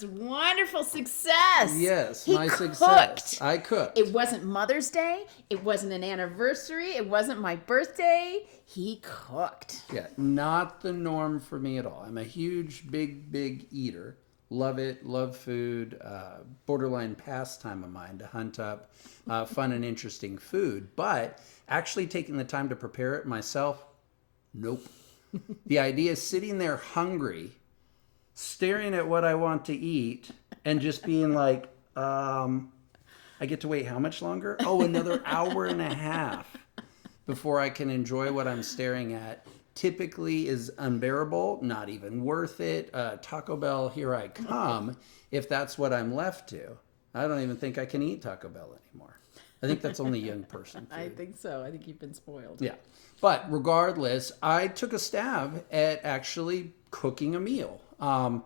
this wonderful success. Yes, he my cooked. success. I cooked. It wasn't Mother's Day. It wasn't an anniversary. It wasn't my birthday. He cooked. Yeah, not the norm for me at all. I'm a huge, big eater. Love it, love food. Borderline pastime of mine to hunt up fun and interesting food. But actually taking the time to prepare it myself, nope. The idea is sitting there hungry, staring at what I want to eat, and just being like, I get to wait how much longer? Oh, another hour and a half before I can enjoy what I'm staring at. Typically is unbearable, not even worth it. Taco Bell, here I come, if that's what I'm left to. I don't even think I can eat Taco Bell anymore. I think that's only young person food. I think so. I think you've been spoiled. Yeah. But regardless, I took a stab at actually cooking a meal. You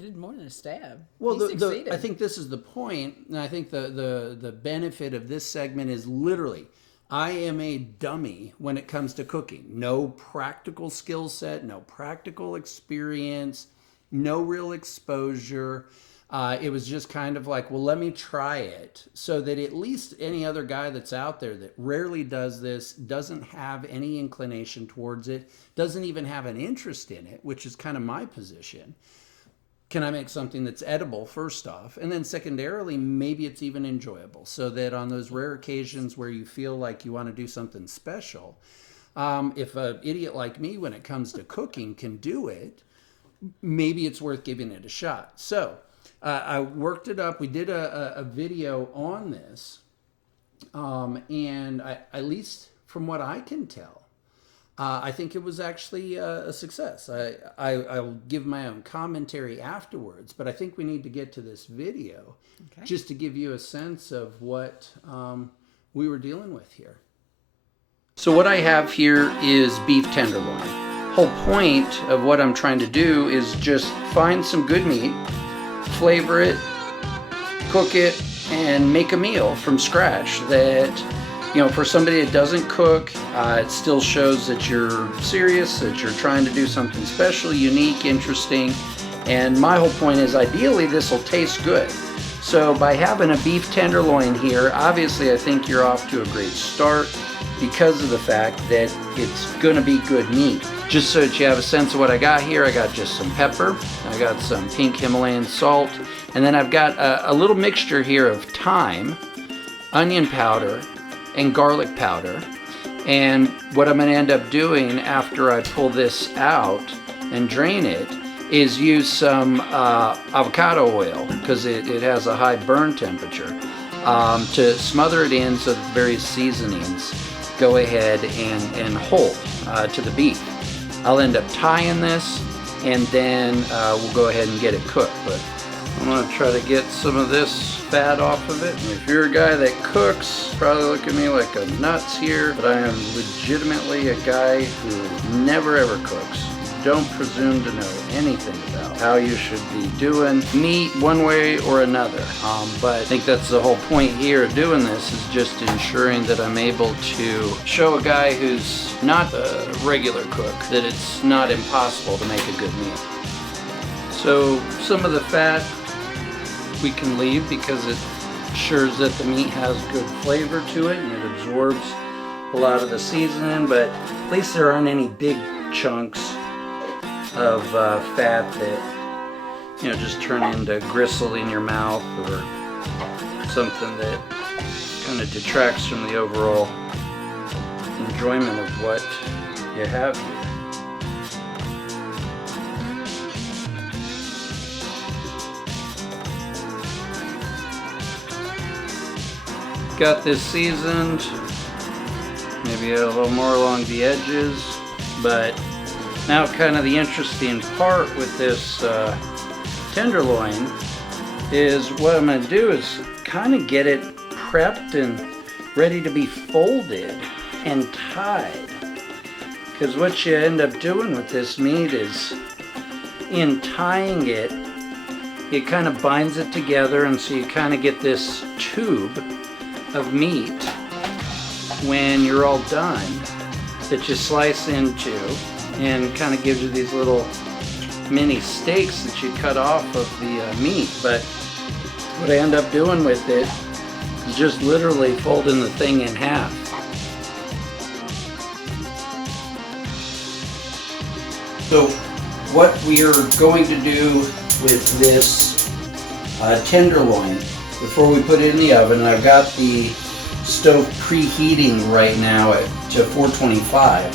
did more than a stab. Well, You succeeded. I think this is the point, and I think the benefit of this segment is literally, I am a dummy when it comes to cooking. No practical skill set, no practical experience, no real exposure. It was just kind of like, well, let me try it so that at least any other guy that's out there that rarely does this, doesn't have any inclination towards it, doesn't even have an interest in it, which is kind of my position. Can I make something that's edible, first off? And then secondarily, maybe it's even enjoyable, so that on those rare occasions where you feel like you want to do something special, if an idiot like me, when it comes to cooking, can do it, maybe it's worth giving it a shot. So I worked it up. We did a video on this, and at least from what I can tell, I think it was actually a success. I'll give my own commentary afterwards, but I think we need to get to this video just to give you a sense of what we were dealing with here. So what I have here is beef tenderloin. Whole point of what I'm trying to do is just find some good meat, flavor it, cook it, and make a meal from scratch that, you know, for somebody that doesn't cook, it still shows that you're serious, that you're trying to do something special, unique, interesting. And my whole point is, ideally, this will taste good. So by having a beef tenderloin here, obviously I think you're off to a great start because of the fact that it's going to be good meat. Just so that you have a sense of what I got here, I got just some pepper, I got some pink Himalayan salt, and then I've got a little mixture here of thyme, onion powder, and garlic powder. And what I'm going to end up doing after I pull this out and drain it is use some avocado oil, because it has a high burn temperature, to smother it in so that the various seasonings go ahead and hold to the beef. I'll end up tying this, and then we'll go ahead and get it cooked. But I'm going to try to get some of this fat off of it. And if you're a guy that cooks, probably look at me like I'm nuts here, but I am legitimately a guy who never ever cooks. Don't presume to know anything about how you should be doing meat one way or another. But I think that's the whole point here of doing this, is just ensuring that I'm able to show a guy who's not a regular cook that it's not impossible to make a good meal. So some of the fat we can leave because it ensures that the meat has good flavor to it and it absorbs a lot of the seasoning, but at least there aren't any big chunks of fat that, you know, just turn into gristle in your mouth or something that kind of detracts from the overall enjoyment of what you have here. Got this seasoned, maybe a little more along the edges, but now kind of the interesting part with this tenderloin is what I'm going to do is kind of get it prepped and ready to be folded and tied. Because what you end up doing with this meat is, in tying it, it kind of binds it together, and so you kind of get this tube of meat when you're all done that you slice into, and kind of gives you these little mini steaks that you cut off of the meat, but what I end up doing with it is just literally folding the thing in half. So what we are going to do with this tenderloin, before we put it in the oven, and I've got the stove preheating right now to 425,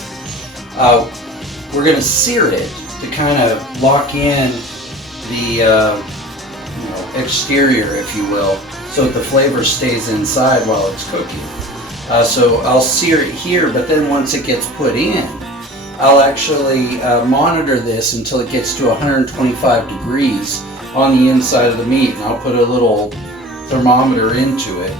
we're going to sear it to kind of lock in the exterior, if you will, so that the flavor stays inside while it's cooking. So I'll sear it here, but then once it gets put in, I'll actually monitor this until it gets to 125 degrees on the inside of the meat, and I'll put a little thermometer into it.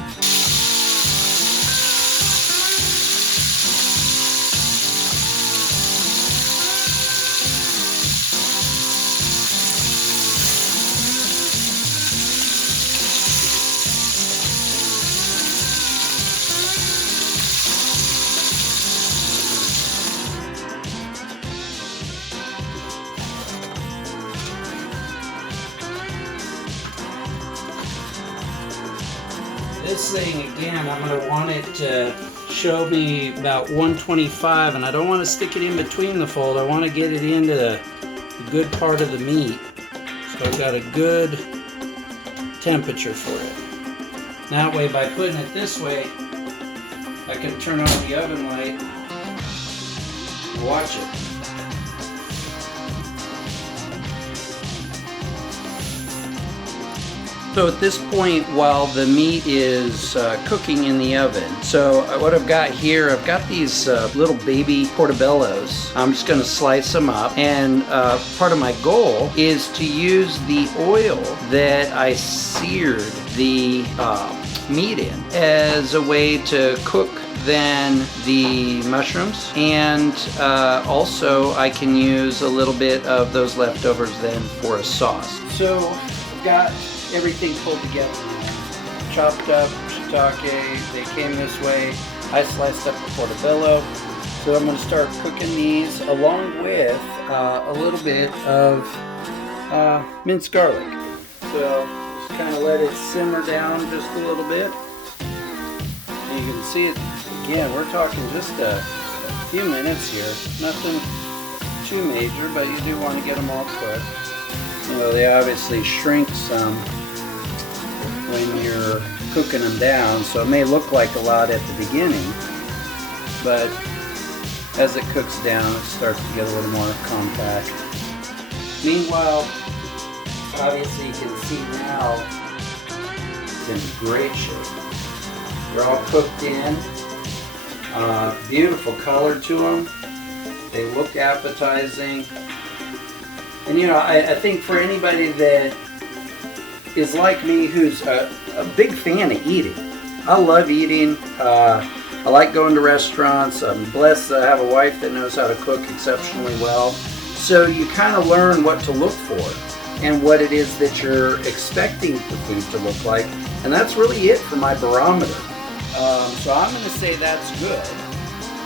This thing, again, I'm going to want it to show me about 125, and I don't want to stick it in between the fold. I want to get it into the good part of the meat, so I've got a good temperature for it. That way, by putting it this way, I can turn on the oven light and watch it. So at this point, while the meat is cooking in the oven, so what I've got here, I've got these little baby portobellos. I'm just going to slice them up, and part of my goal is to use the oil that I seared the meat in as a way to cook then the mushrooms, and also I can use a little bit of those leftovers then for a sauce. So I've got everything pulled together now. Chopped up shiitake, they came this way. I sliced up the portobello. So I'm going to start cooking these along with a little bit of minced garlic. So just kind of let it simmer down just a little bit. And you can see it, again, we're talking just a few minutes here. Nothing too major, but you do want to get them all cooked. You know, they obviously shrink some when you're cooking them down, so it may look like a lot at the beginning, but as it cooks down, it starts to get a little more compact. Meanwhile, obviously you can see now it's in great shape. They're all cooked in. Beautiful color to them. They look appetizing. And you know, I think for anybody that is like me, who's a big fan of eating. I love eating. I like going to restaurants. I'm blessed that I have a wife that knows how to cook exceptionally well. So you kind of learn what to look for and what it is that you're expecting the food to look like. And that's really it for my barometer. So I'm going to say that's good.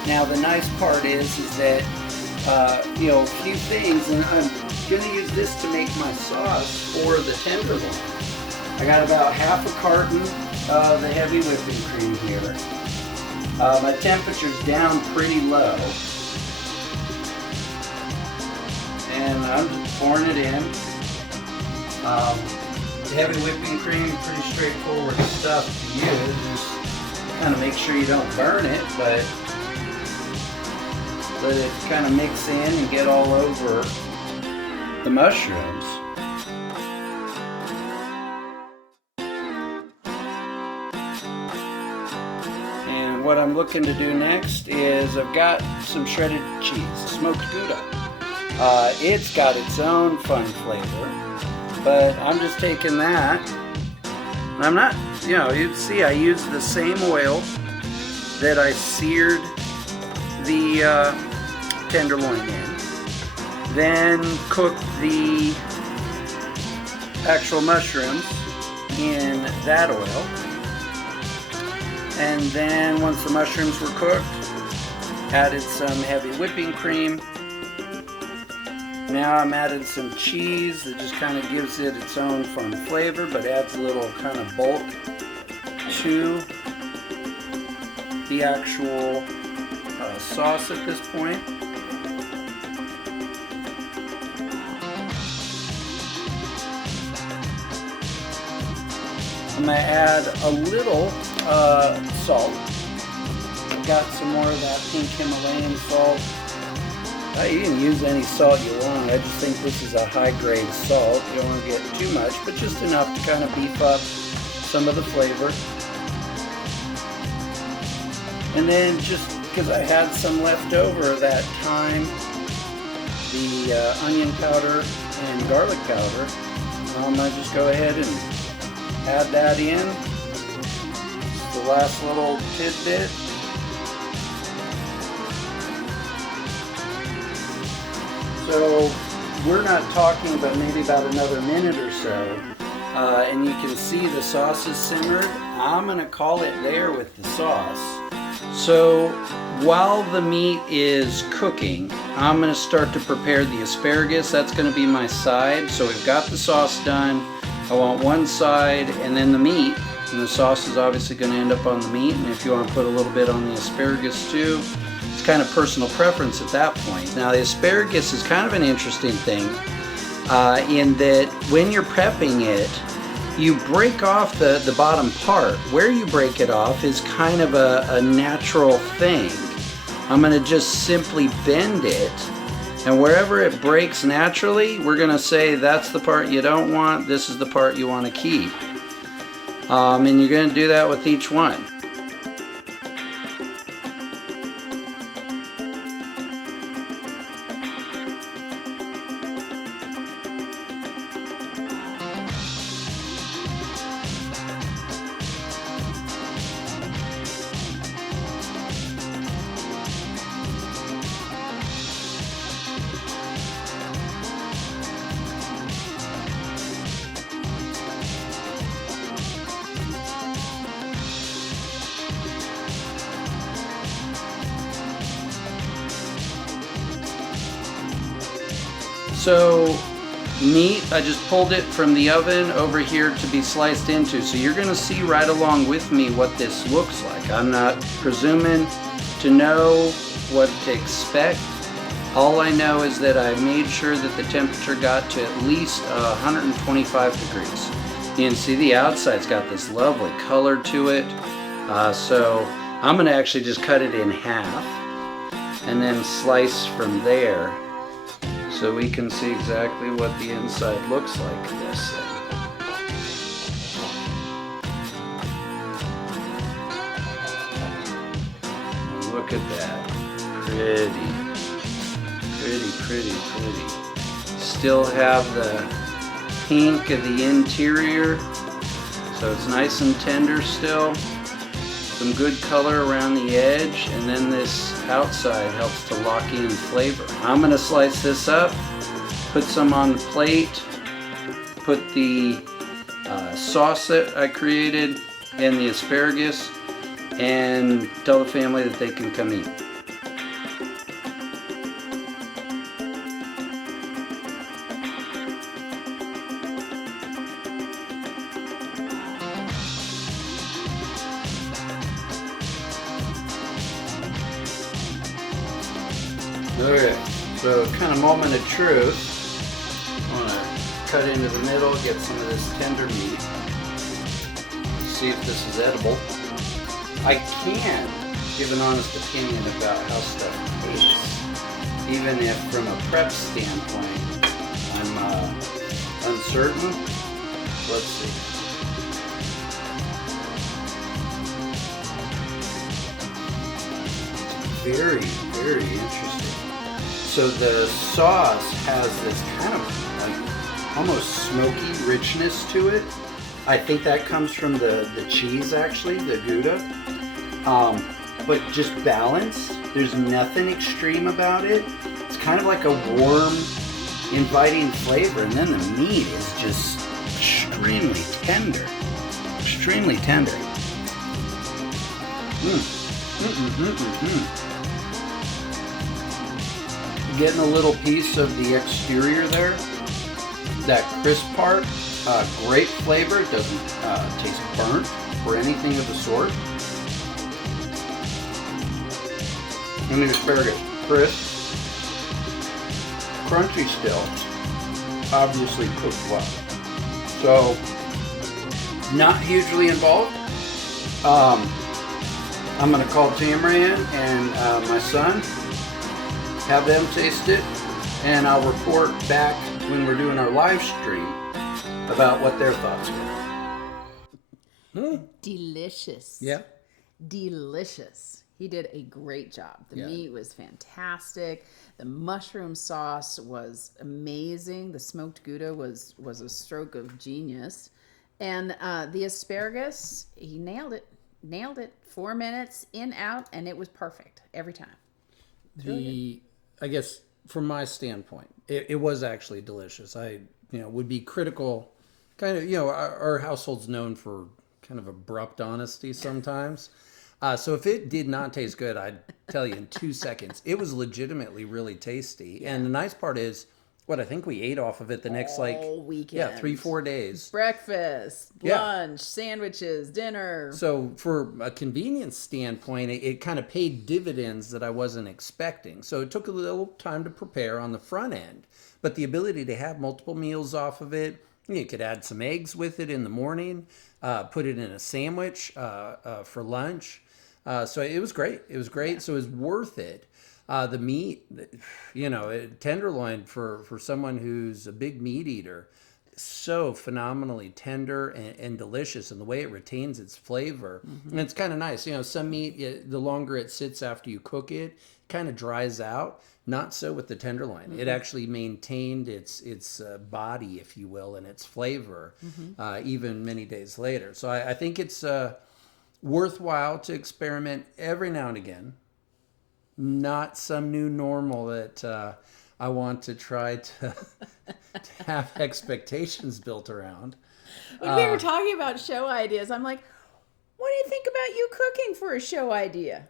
Now the nice part is that, you know, a few things, and I'm going to use this to make my sauce for the tenderloin. I got about half a carton of the heavy whipping cream here. My temperature's down pretty low. And I'm just pouring it in. The heavy whipping cream, pretty straightforward stuff to use. Just kind of make sure you don't burn it, but let it kind of mix in and get all over the mushrooms. And what I'm looking to do next is I've got some shredded cheese, smoked Gouda. It's got its own fun flavor, but I'm just taking that. And I'm not, you know, you see I used the same oil that I seared the tenderloin in. Then cooked the actual mushrooms in that oil. And then once the mushrooms were cooked, added some heavy whipping cream. Now I'm adding some cheese that just kind of gives it its own fun flavor, but adds a little kind of bulk to the actual sauce at this point. I'm going to add a little salt. I've got some more of that pink Himalayan salt. You can use any salt you want. I just think this is a high-grade salt. You don't want to get too much, but just enough to kind of beef up some of the flavor. And then just because I had some left over that time, the onion powder and garlic powder, I'm going to just go ahead and add that in. Just the last little tidbit. So we're not talking about maybe about another minute or so, and you can see the sauce is simmered. I'm going to call it there with the sauce. So while the meat is cooking, I'm going to start to prepare the asparagus. That's going to be my side. So we've got the sauce done. I want one side and then the meat, and the sauce is obviously going to end up on the meat, and if you want to put a little bit on the asparagus too, it's kind of personal preference at that point. Now the asparagus is kind of an interesting thing in that when you're prepping it, you break off the bottom part. Where you break it off is kind of a natural thing. I'm going to just simply bend it, and wherever it breaks naturally, we're going to say that's the part you don't want, this is the part you want to keep. And you're going to do that with each one. So meat, I just pulled it from the oven over here to be sliced into. So you're going to see right along with me what this looks like. I'm not presuming to know what to expect. All I know is that I made sure that the temperature got to at least 125 degrees. You can see the outside's got this lovely color to it. So I'm going to actually just cut it in half and then slice from there, so we can see exactly what the inside looks like of this thing. Look at that. Pretty. Pretty, pretty, pretty. Still have the pink of the interior, so it's nice and tender still. Some good color around the edge, and then this outside helps to lock in flavor. I'm going to slice this up, put some on the plate, put the sauce that I created and the asparagus, and tell the family that they can come eat. Okay, so kind of moment of truth. I want to cut into the middle, get some of this tender meat. See if this is edible. I can give an honest opinion about how stuff tastes, even if from a prep standpoint I'm uncertain. Let's see. Very, very interesting. So the sauce has this kind of like almost smoky richness to it. I think that comes from the cheese, actually, the Gouda. But just balanced. There's nothing extreme about it. It's kind of like a warm, inviting flavor, and then the meat is just extremely tender. Extremely tender. getting a little piece of the exterior there. That crisp part, great flavor. It doesn't taste burnt or anything of the sort. And the asparagus, crisp, crunchy still, obviously cooked well. So, not hugely involved. I'm going to call Tamara in and my son, have them taste it, and I'll report back when we're doing our live stream about what their thoughts were. Delicious. Yeah. Delicious. He did a great job. The meat was fantastic. The mushroom sauce was amazing. The smoked Gouda was a stroke of genius. And the asparagus, he nailed it. Nailed it. 4 minutes in, out, and it was perfect every time. I guess from my standpoint, it was actually delicious. I would be critical. Kind of, our household's known for kind of abrupt honesty sometimes. So if it did not taste good, I'd tell you in 2 seconds. It was legitimately really tasty. Yeah. And the nice part is, I think we ate off of it the next weekend. 3-4 days. Breakfast, lunch, sandwiches, dinner. So for a convenience standpoint, it kind of paid dividends that I wasn't expecting. So it took a little time to prepare on the front end, but the ability to have multiple meals off of it, you could add some eggs with it in the morning, put it in a sandwich for lunch. So it was great. It was great. Yeah. So it was worth it. The meat, tenderloin for someone who's a big meat eater, so phenomenally tender and delicious, and the way it retains its flavor. Mm-hmm. And it's kind of nice. Some meat, the longer it sits after you cook it, kind of dries out. Not so with the tenderloin. Mm-hmm. It actually maintained its body, if you will, and its flavor, even many days later. So I think it's worthwhile to experiment every now and again. Not some new normal that I want to try to have expectations built around. When we were talking about show ideas, I'm like, what do you think about you cooking for a show idea?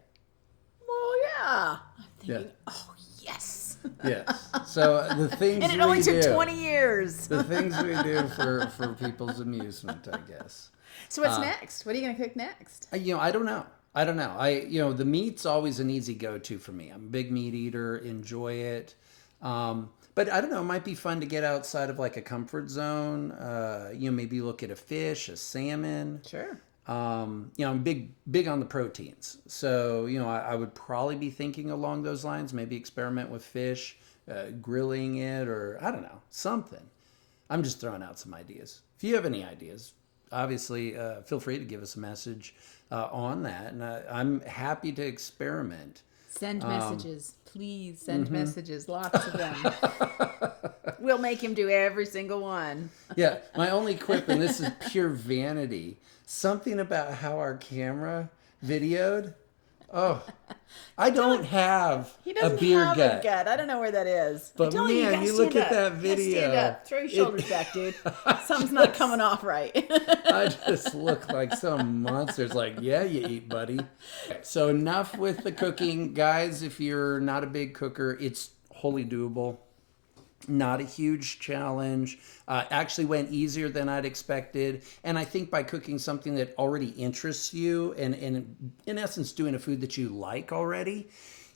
Well, yeah. I'm thinking, oh, yes. Yes. So the things and it only took 20 years. The things we do for people's amusement, I guess. So what's next? What are you going to cook next? I don't know. The meat's always an easy go-to for me. I'm a big meat eater, enjoy it. But I don't know, it might be fun to get outside of like a comfort zone. Maybe look at a fish, a salmon. Sure. I'm big on the proteins. So, I would probably be thinking along those lines, maybe experiment with fish, grilling it, or I don't know, something. I'm just throwing out some ideas. If you have any ideas, obviously, feel free to give us a message on that, and I'm happy to experiment. Send messages, please. Send messages, lots of them. We'll make him do every single one. Yeah, my only quip, and this is pure vanity, something about how our camera videoed. Oh, I don't have a beer gut. I don't know where that is. But man, you look at that video. Stand up. Throw your shoulders back, dude. Something's not coming off right. I just look like some monster. It's like, yeah, you eat, buddy. So enough with the cooking. Guys, if you're not a big cooker, it's wholly doable. Not a huge challenge. Actually went easier than I'd expected. And I think by cooking something that already interests you and in essence doing a food that you like already,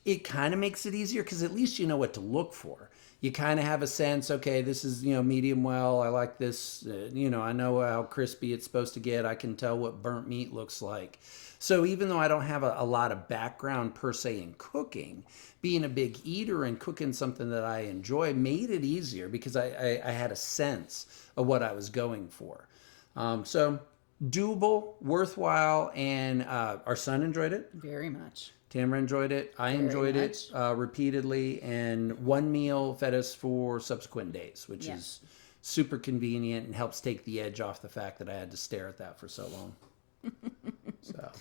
it kind of makes it easier because at least you know what to look for. You kind of have a sense, okay, this is, medium well. I like this. I know how crispy it's supposed to get. I can tell what burnt meat looks like. So even though I don't have a lot of background per se in cooking, being a big eater and cooking something that I enjoy made it easier because I had a sense of what I was going for. So doable, worthwhile, and our son enjoyed it. Very much. Tamara enjoyed it. I enjoyed it repeatedly, and one meal fed us for subsequent days, which is super convenient and helps take the edge off the fact that I had to stare at that for so long. So.